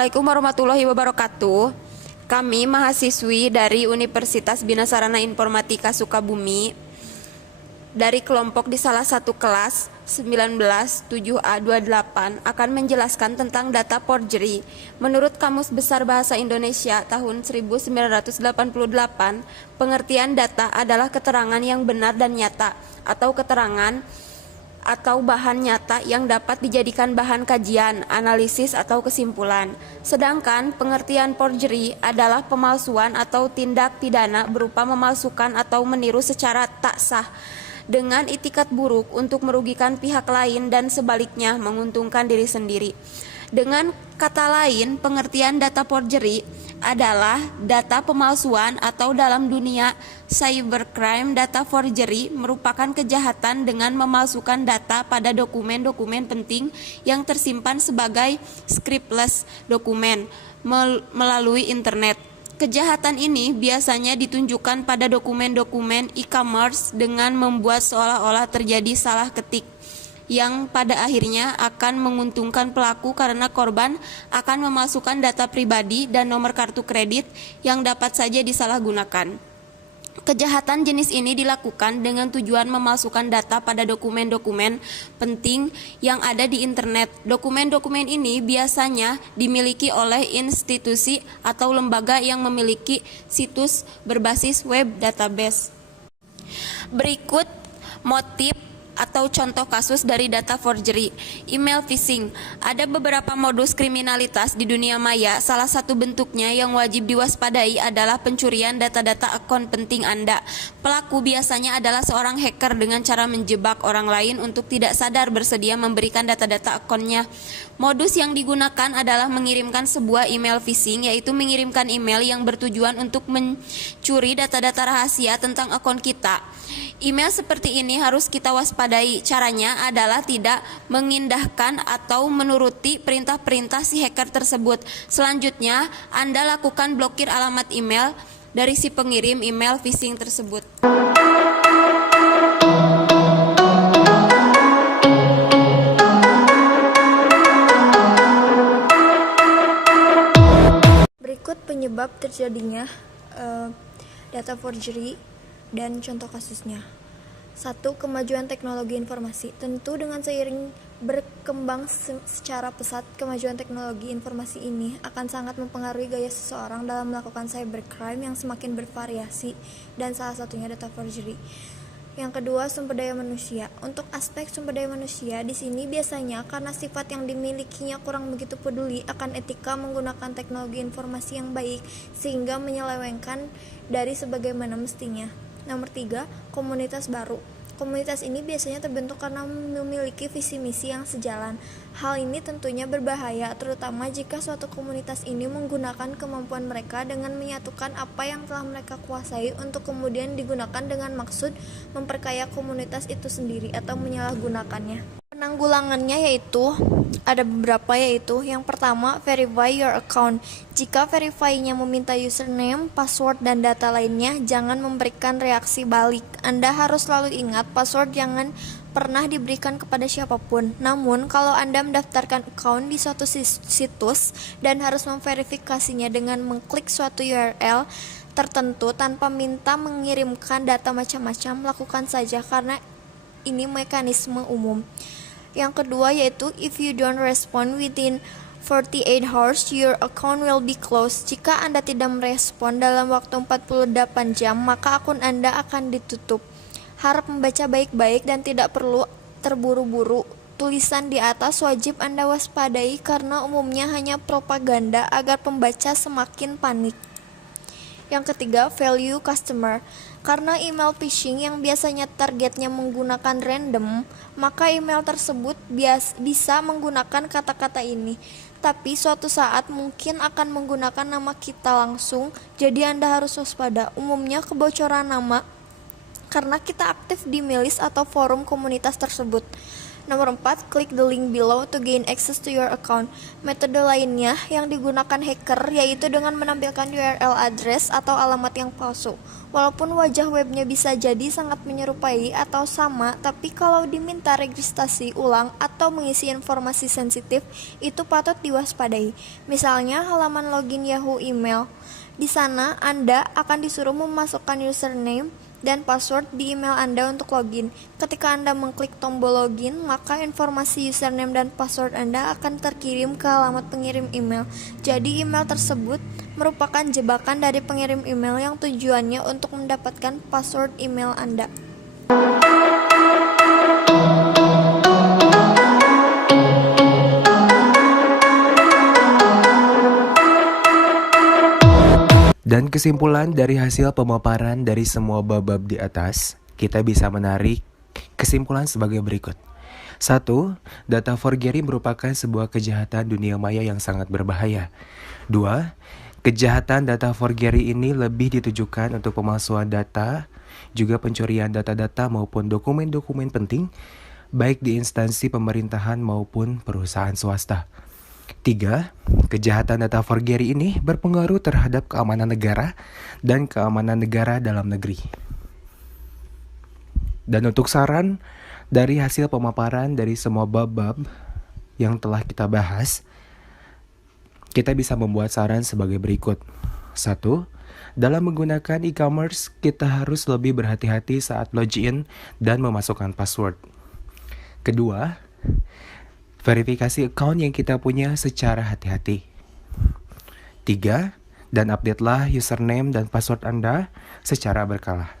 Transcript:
Assalamualaikum warahmatullahi wabarakatuh. Kami mahasiswi dari Universitas Bina Sarana Informatika Sukabumi dari kelompok di salah satu kelas 197A28 akan menjelaskan tentang data forgery. Menurut Kamus Besar Bahasa Indonesia tahun 1988, pengertian data adalah keterangan yang benar dan nyata atau keterangan atau bahan nyata yang dapat dijadikan bahan kajian, analisis, atau kesimpulan. Sedangkan pengertian forgery adalah pemalsuan atau tindak pidana berupa memalsukan atau meniru secara tak sah dengan itikat buruk untuk merugikan pihak lain dan sebaliknya menguntungkan diri sendiri. Dengan kata lain, pengertian data forgery adalah data pemalsuan atau dalam dunia cybercrime, data forgery merupakan kejahatan dengan memalsukan data pada dokumen-dokumen penting yang tersimpan sebagai scriptless dokumen melalui internet. Kejahatan ini biasanya ditunjukkan pada dokumen-dokumen e-commerce dengan membuat seolah-olah terjadi salah ketik yang pada akhirnya akan menguntungkan pelaku karena korban akan memasukkan data pribadi dan nomor kartu kredit yang dapat saja disalahgunakan. Kejahatan jenis ini dilakukan dengan tujuan memasukkan data pada dokumen-dokumen penting yang ada di internet. Dokumen-dokumen ini biasanya dimiliki oleh institusi atau lembaga yang memiliki situs berbasis web database. Berikut motif atau contoh kasus dari data forgery. Email phishing. Ada beberapa modus kriminalitas di dunia maya. Salah satu bentuknya yang wajib diwaspadai adalah pencurian data-data akun penting Anda. Pelaku biasanya adalah seorang hacker dengan cara menjebak orang lain untuk tidak sadar bersedia memberikan data-data akunnya. Modus yang digunakan adalah mengirimkan sebuah email phishing, yaitu mengirimkan email yang bertujuan untuk mencuri data-data rahasia tentang akun kita. Email seperti ini harus kita waspadai. Caranya adalah tidak mengindahkan atau menuruti perintah-perintah si hacker tersebut. Selanjutnya, Anda lakukan blokir alamat email dari si pengirim email phishing tersebut. Berikut penyebab terjadinya data forgery dan contoh kasusnya. 1. Kemajuan teknologi informasi. Tentu dengan seiring berkembang secara pesat kemajuan teknologi informasi ini akan sangat mempengaruhi gaya seseorang dalam melakukan cybercrime yang semakin bervariasi, dan salah satunya data forgery. Yang kedua, sumber daya manusia. Untuk aspek sumber daya manusia di sini biasanya karena sifat yang dimilikinya kurang begitu peduli akan etika menggunakan teknologi informasi yang baik sehingga menyelewengkan dari sebagaimana mestinya. Nomor 3, komunitas baru. Komunitas ini biasanya terbentuk karena memiliki visi misi yang sejalan. Hal ini tentunya berbahaya, terutama jika suatu komunitas ini menggunakan kemampuan mereka dengan menyatukan apa yang telah mereka kuasai untuk kemudian digunakan dengan maksud memperkaya komunitas itu sendiri atau menyalahgunakannya. Penanggulangannya ada beberapa, yaitu yang pertama, verify your account. Jika verify-nya meminta username, password, dan data lainnya, jangan memberikan reaksi balik. Anda harus selalu ingat password jangan pernah diberikan kepada siapapun. Namun, kalau Anda mendaftarkan account di suatu situs dan harus memverifikasinya dengan mengklik suatu URL tertentu tanpa minta mengirimkan data macam-macam, lakukan saja karena ini mekanisme umum. Yang kedua yaitu if you don't respond within 48 hours, your account will be closed. Jika Anda tidak merespon dalam waktu 48 jam, maka akun Anda akan ditutup. Harap membaca baik-baik dan tidak perlu terburu-buru. Tulisan di atas wajib Anda waspadai karena umumnya hanya propaganda agar pembaca semakin panik. Yang ketiga, value customer. Karena email phishing yang biasanya targetnya menggunakan random, maka email tersebut bisa menggunakan kata-kata ini. Tapi suatu saat mungkin akan menggunakan nama kita langsung, jadi Anda harus waspada. Umumnya kebocoran nama karena kita aktif di milis atau forum komunitas tersebut. Nomor 4, klik the link below to gain access to your account. Metode lainnya yang digunakan hacker yaitu dengan menampilkan URL address atau alamat yang palsu. Walaupun wajah webnya bisa jadi sangat menyerupai atau sama, tapi kalau diminta registrasi ulang atau mengisi informasi sensitif, itu patut diwaspadai. Misalnya halaman login Yahoo email. Di sana Anda akan disuruh memasukkan username dan password di email Anda untuk login. Ketika Anda mengklik tombol login, maka informasi username dan password Anda akan terkirim ke alamat pengirim email. Jadi email tersebut merupakan jebakan dari pengirim email yang tujuannya untuk mendapatkan password email Anda. Dan kesimpulan dari hasil pemaparan dari semua bab-bab di atas, kita bisa menarik kesimpulan sebagai berikut. 1. Data forgery merupakan sebuah kejahatan dunia maya yang sangat berbahaya. 2. Kejahatan data forgery ini lebih ditujukan untuk pemalsuan data, juga pencurian data-data maupun dokumen-dokumen penting, baik di instansi pemerintahan maupun perusahaan swasta. 3. Kejahatan data forgery ini berpengaruh terhadap keamanan negara dan keamanan negara dalam negeri. Dan untuk saran dari hasil pemaparan dari semua bab-bab yang telah kita bahas, kita bisa membuat saran sebagai berikut. 1. Dalam menggunakan e-commerce, kita harus lebih berhati-hati saat login dan memasukkan password. Kedua, verifikasi account yang kita punya secara hati-hati. 3. Dan update-lah username dan password Anda secara berkala.